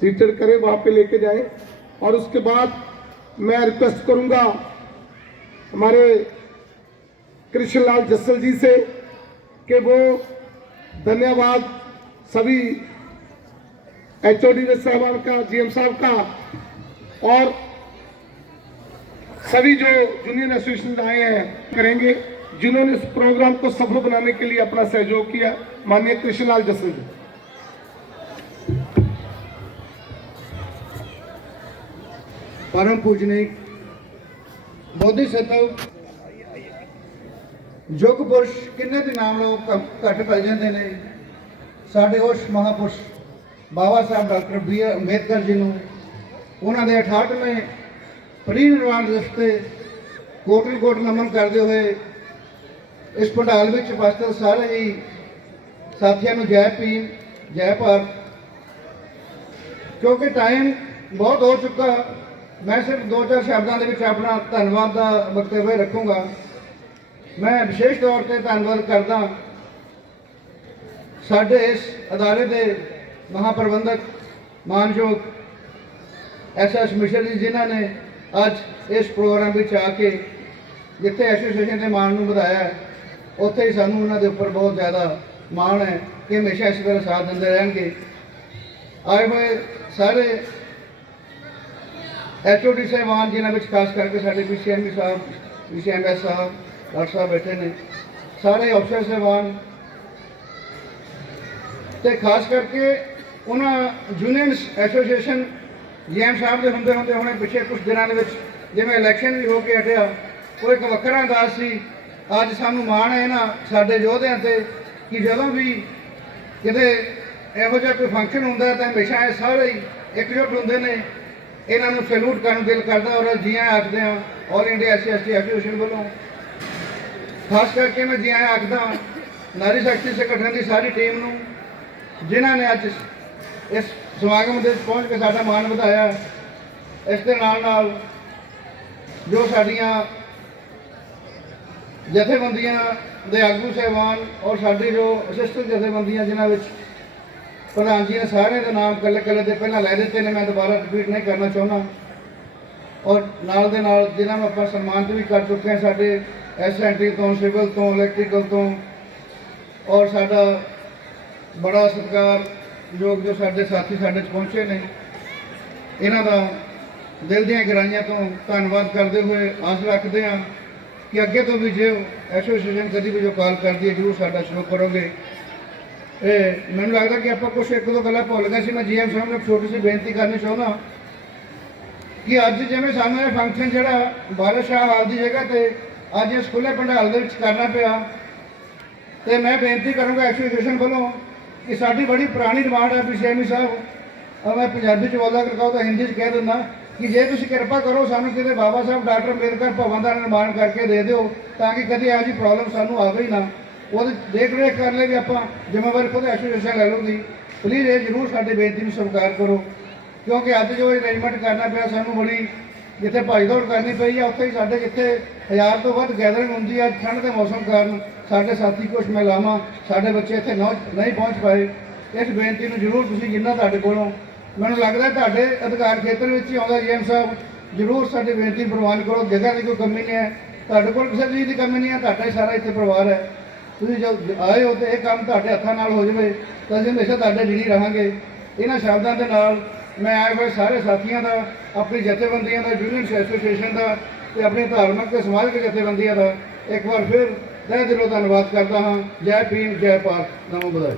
Seated करें, वहाँ पे लेके जाए। और उसके बाद मैं रिक्वेस्ट करूँगा हमारे कृष्णलाल जस्सल जी से कि वो धन्यवाद सभी एच ओ डी साहबान का, जीएम साहब का, और सभी जो जूनियर एसोसिएशन आए हैं, करेंगे, जिन्होंने इस प्रोग्राम को सफल बनाने के लिए अपना सहयोग किया। माननीय कृष्णलाल जस्सल जी। ਪਰਮ ਪੂਜਨੀਕ ਬੋਧੀ ਸਤਵ ਜੁਗ ਪੁਰਸ਼ ਕਿੰਨੇ ਦੇ ਨਾਮ ਲੋਕ ਘੱਟ ਪੈ ਜਾਂਦੇ ਨੇ ਸਾਡੇ ਉਸ ਮਹਾਪੁਰਸ਼ Baba Sahib doctor B R Ambedkar ji ਨੂੰ ਉਹਨਾਂ ਦੇ 68ਵੇਂ ਪਰਿਨਿਰਵਾਣ ਦਿਵਸ ਤੇ ਕੋਟਲ ਕੋਟ ਨਮਨ ਕਰਦੇ ਹੋਏ ਇਸ ਪੰਡਾਲ ਵਿੱਚ ਉਪਸਥਿਤ ਸਾਰੇ ਹੀ ਸਾਥੀਆਂ ਨੂੰ ਜੈ ਭੀਮ ਜੈ ਭਾਰਤ ਕਿਉਂਕਿ ਟਾਈਮ ਬਹੁਤ ਹੋ ਚੁੱਕਾ ਮੈਂ ਸਿਰਫ ਦੋ ਚਾਰ ਸ਼ਬਦਾਂ ਦੇ ਵਿੱਚ ਆਪਣਾ ਧੰਨਵਾਦ ਦਾ ਵਕਤਵ ਰੱਖੂੰਗਾ। ਮੈਂ ਵਿਸ਼ੇਸ਼ ਤੌਰ ਤੇ ਧੰਨਵਾਦ ਕਰਦਾ ਸਾਡੇ ਇਸ ਅਦਾਰੇ ਦੇ ਮਹਾਪ੍ਰਬੰਧਕ, ਮਾਨਯੋਗ ਐਸਐਸ ਮਿਸ਼ਰ ਜੀ, ਜਿਨ੍ਹਾਂ ਨੇ ਅੱਜ ਇਸ ਪ੍ਰੋਗਰਾਮ ਵਿੱਚ ਆ ਕੇ ਜਿੱਥੇ ਐਸੋਸੀਏਸ਼ਨ ਦੇ ਮਾਣ ਨੂੰ ਵਧਾਇਆ ਉੱਥੇ ਹੀ ਸਾਨੂੰ ਉਹਨਾਂ ਦੇ ਉੱਪਰ ਬਹੁਤ ਜ਼ਿਆਦਾ ਮਾਣ ਹੈ ਕਿ ਹਮੇਸ਼ਾ ਇਸ ਤਰ੍ਹਾਂ ਸਾਥ ਦਿੰਦੇ ਰਹਿਣਗੇ। ਆਏ ਹੋਏ ਸਾਰੇ ਐਚਓਡੀ ਸਾਹਿਬਾਨ ਜਿਨ੍ਹਾਂ ਵਿੱਚ ਖਾਸ ਕਰਕੇ ਸਾਡੇ ਪੀਸੀਐਮਬੀ ਸਾਹਿਬ ਪੀਸੀਐਮਐਸ ਸਾਹਿਬ, ਡਾਕਟਰ ਸਾਹਿਬ ਬੈਠੇ ਨੇ, ਸਾਰੇ ਅਫਸਰ ਸਾਹਿਬਾਨ ਤੇ ਖਾਸ ਕਰਕੇ ਉਹਨਾਂ ਯੂਨੀਅਨਸ ਐਸੋਸੀਏਸ਼ਨ ਜੀਐਮ ਸਾਹਿਬ ਦੇ ਹੁੰਦੇ ਹੁੰਦੇ ਹੁਣੇ ਪਿਛੇ ਕੁਝ ਦਿਨਾਂ ਦੇ ਵਿੱਚ ਜਿਵੇਂ ਇਲੈਕਸ਼ਨ ਵੀ ਹੋ ਕੇ ਹਟਿਆ, ਉਹ ਇੱਕ ਵੱਖਰਾ ਅੰਦਾਜ਼ ਸੀ, ਅੱਜ ਸਾਨੂੰ ਮਾਣ ਹੈ ਨਾ ਸਾਡੇ ਯੋਧਿਆਂ ਤੇ ਕਿ ਜਦੋਂ ਵੀ ਕਿਤੇ ਇਹੋ ਜਿਹਾ ਕੋਈ ਫੰਕਸ਼ਨ ਹੁੰਦਾ ਤਾਂ ਹਮੇਸ਼ਾ ਇਹ ਸਾਰੇ ਹੀ ਇਕਜੁੱਟ ਹੁੰਦੇ ਨੇ ਇਹਨਾਂ ਨੂੰ ਸੈਲੂਟ ਕਰਨ ਦਿਲ ਕਰਦਾ ਔਰ ਜੀਆਂ ਆਖਦੇ ਹਾਂ all India SC ST association ਵੱਲੋਂ। ਖਾਸ ਕਰਕੇ ਮੈਂ ਜੀਆਂ ਆਖਦਾ ਨਾਰੀ ਸ਼ਕਤੀ ਸੰਗਠਨ ਦੀ ਸਾਰੀ ਟੀਮ ਨੂੰ, ਜਿਨ੍ਹਾਂ ਨੇ ਅੱਜ ਇਸ ਸਮਾਗਮ ਦੇ ਵਿੱਚ ਪਹੁੰਚ ਕੇ ਸਾਡਾ ਮਾਣ ਵਧਾਇਆ, ਇਸ ਦੇ ਨਾਲ ਨਾਲ ਜੋ ਸਾਡੀਆਂ ਜਥੇਬੰਦੀਆਂ ਦੇ ਆਗੂ ਸਹਿਬਾਨ ਔਰ ਸਾਡੇ ਜੋ ਅਸਿਸਟੈਂਟ ਜਥੇਬੰਦੀਆਂ ਜਿਨ੍ਹਾਂ ਵਿੱਚ ਪ੍ਰਧਾਨ ਜੀ ਨੇ ਸਾਰਿਆਂ ਦੇ ਨਾਮ ਕੱਲੇ ਕੱਲੇ ਦੇ ਪਹਿਲਾਂ ਲੈ ਦਿੱਤੇ ਨੇ, ਮੈਂ ਦੁਬਾਰਾ ਰਿਪੀਟ ਨਹੀਂ ਕਰਨਾ ਚਾਹੁੰਦਾ। ਔਰ ਨਾਲ ਦੇ ਨਾਲ ਜਿਹਨਾਂ ਨੂੰ ਆਪਾਂ ਸਨਮਾਨਿਤ ਵੀ ਕਰ ਚੁੱਕੇ ਹਾਂ, ਸਾਡੇ ਐਸਐਨਟੀ ਤੋਂ, ਸਿਵਲ ਤੋਂ ਇਲੈਕਟ੍ਰੀਕਲ ਤੋਂ, ਔਰ ਸਾਡਾ ਬੜਾ ਸਤਿਕਾਰ ਯੋਗ ਜੋ ਸਾਡੇ ਸਾਥੀ ਸਾਡੇ 'ਚ ਪਹੁੰਚੇ ਨੇ, ਇਹਨਾਂ ਦਾ ਦਿਲ ਦੀਆਂ ਗਹਿਰਾਈਆਂ ਤੋਂ ਧੰਨਵਾਦ ਕਰਦੇ ਹੋਏ ਆਸ ਰੱਖਦੇ ਹਾਂ ਕਿ ਅੱਗੇ ਤੋਂ ਵੀ ਜੇ ਐਸੋਸੀਏਸ਼ਨ ਕਦੀ ਵੀ ਜੋ ਕਾਲ ਕਰਦੀ ਹੈ, ਜਰੂਰ ਸਾਡਾ ਸ਼ੁਰੂ ਕਰੋਗੇ। ਮੈਨੂੰ ਲੱਗਦਾ ਕਿ ਆਪਾਂ ਕੁਝ ਇੱਕ ਦੋ ਗੱਲਾਂ ਭੁੱਲ ਗਏ ਸੀ। ਮੈਂ ਜੀਐਮ ਸਾਹਿਬ ਨੂੰ ਛੋਟੀ ਜਿਹੀ ਬੇਨਤੀ ਕਰਨੀ ਚਾਹੁੰਦਾ ਕਿ ਅੱਜ ਜਿਵੇਂ ਸਾਨੂੰ ਇਹ ਫੰਕਸ਼ਨ ਜਿਹੜਾ ਬਾਦਸ਼ਾਹ ਸ਼ਾਹ ਹਾਲ ਦੀ ਜਗ੍ਹਾ ਤੇ ਅੱਜ ਇਸ ਖੁੱਲੇ ਪੰਡਾਲ ਦੇ ਵਿੱਚ ਕਰਨਾ ਪਿਆ। ਤੇ ਮੈਂ ਬੇਨਤੀ ਕਰੂੰਗਾ ਐਸੋਸੀਏਸ਼ਨ ਵੱਲੋਂ ਕਿ ਸਾਡੀ ਬੜੀ ਪੁਰਾਣੀ ਡਿਮਾਂਡ ਹੈ ਬਿਸ਼ੇਮੀ ਸਾਹਿਬ। ਮੈਂ ਪੰਜਾਬੀ ਚ ਬੋਲਦਾ ਕਰਦਾ ਤਾਂ ਹਿੰਦੀ ਚ ਕਹਿ ਦਿੰਦਾ ਕਿ ਜੇ ਤੁਸੀਂ ਕਿਰਪਾ ਕਰੋ ਸਾਨੂੰ ਕਿਤੇ ਬਾਬਾ ਸਾਹਿਬ ਡਾਕਟਰ ਅੰਬੇਦਕਰ ਭਵਨ ਦਾ ਨਿਰਮਾਣ ਕਰਕੇ ਦੇ ਦਿਓ ਤਾਂ ਕਿ ਕਦੇ ਇਹੋ ਜਿਹੀ ਪ੍ਰੋਬਲਮ ਸਾਨੂੰ ਆਵੇ ਹੀ ਨਾ। ਉਹਦੀ ਦੇਖ ਰੇਖ ਕਰਨ ਲਈ ਵੀ ਆਪਾਂ ਜ਼ਿੰਮੇਵਾਰੀ ਖੁਦ ਐਸੋਸੀਏਸ਼ਨ ਲੈ ਲਊਗੀ। ਪਲੀਜ਼ ਇਹ ਜ਼ਰੂਰ ਸਾਡੇ ਬੇਨਤੀ ਨੂੰ ਸਵੀਕਾਰ ਕਰੋ। ਕਿਉਂਕਿ ਅੱਜ ਜੋ ਅਰੇਂਜਮੈਂਟ ਕਰਨਾ ਪਿਆ ਸਾਨੂੰ ਬੜੀ ਜਿੱਥੇ ਭਾਈ ਦੌੜ ਕਰਨੀ ਪਈ ਆ, ਉੱਥੇ ਹੀ ਸਾਡੇ ਜਿੱਥੇ ਹਜ਼ਾਰ ਤੋਂ ਵੱਧ ਗੈਦਰਿੰਗ ਹੁੰਦੀ ਆ, ਠੰਡ ਦੇ ਮੌਸਮ ਕਾਰਨ ਸਾਡੇ ਸਾਥੀ ਕੁਝ ਮਹਿਲਾਵਾਂ, ਸਾਡੇ ਬੱਚੇ ਇੱਥੇ ਨਹੁ- ਨਹੀਂ ਪਹੁੰਚ ਪਾਏ। ਇਸ ਬੇਨਤੀ ਨੂੰ ਜ਼ਰੂਰ ਤੁਸੀਂ ਜਿੰਨਾ ਤੁਹਾਡੇ ਕੋਲੋਂ, ਮੈਨੂੰ ਲੱਗਦਾ ਤੁਹਾਡੇ ਅਧਿਕਾਰ ਖੇਤਰ ਵਿੱਚ ਹੀ ਆਉਂਦਾ ਜੀਐਮ ਸਾਹਿਬ। ਜ਼ਰੂਰ ਸਾਡੀ ਬੇਨਤੀ ਪ੍ਰਵਾਨ ਕਰੋ, ਜਗ੍ਹਾ ਦੀ ਕੋਈ ਕਮੀ ਨਹੀਂ ਹੈ। ਤੁਹਾਡੇ ਕੋਲ ਕਿਸੇ ਚੀਜ਼ ਦੀ ਕਮੀ ਨਹੀਂ ਹੈ, ਤੁਹਾਡਾ ਹੀ ਸਾਰਾ ਇੱਥੇ ਪਰਿਵਾਰ ਹੈ। ਤੁਸੀਂ ਜੋ ਆਏ ਹੋ ਤੇ ਇਹ ਕੰਮ ਤੁਹਾਡੇ ਹੱਥਾਂ ਨਾਲ ਹੋ ਜਾਵੇ, ਤਾਂ ਅਸੀਂ ਹਮੇਸ਼ਾ ਤੁਹਾਡੇ ਲੀਣੀ ਰਹਾਂਗੇ। ਇਹਨਾਂ ਸ਼ਬਦਾਂ ਦੇ ਨਾਲ ਮੈਂ ਆਏ ਹੋਏ ਸਾਰੇ ਸਾਥੀਆਂ ਦਾ, ਆਪਣੀ ਜਥੇਬੰਦੀਆਂ ਦਾ ਯੂਨੀਅਨ ਐਸੋਸੀਏਸ਼ਨ ਦਾ ਤੇ ਆਪਣੀ ਧਾਰਮਿਕ ਤੇ ਸਮਾਜਿਕ ਜਥੇਬੰਦੀਆਂ ਦਾ। ਇੱਕ ਵਾਰ ਫਿਰ ਤਹਿ ਦਿਲੋਂ ਧੰਨਵਾਦ ਕਰਦਾ ਹਾਂ। ਜੈ ਭੀਮ, ਜੈ ਭਾਰਤ। ਨਮੋ ਬੁੱਧਾਏ